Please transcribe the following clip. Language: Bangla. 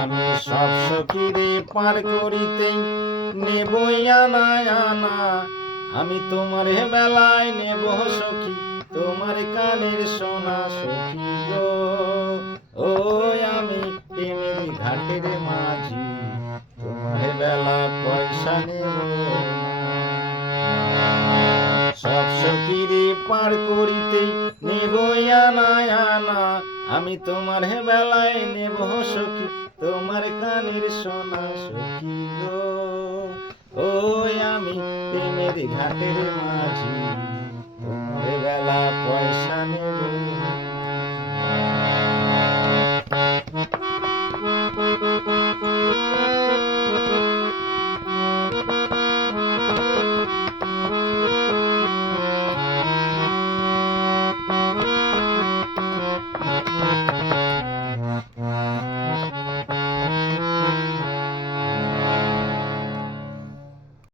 আমি সব সখীরে পার করিতে নেবই আনা আনা, আমি তোমার বেলায় নেব সখী তোমার কানের সোনা সখী গো। ও আমি প্রেমের ঘাটের মাঝি, তোমার বেলা পয়সা নেব সব সখীরে পার করিতে নেবই আনা আনা, আমি তোমার বেলায় নেব সখী তোমার কানের সোনা সখী গো। ও আমি প্রেমের ঘাটের মাঝি, তোমার বেলা পয়সা নেব।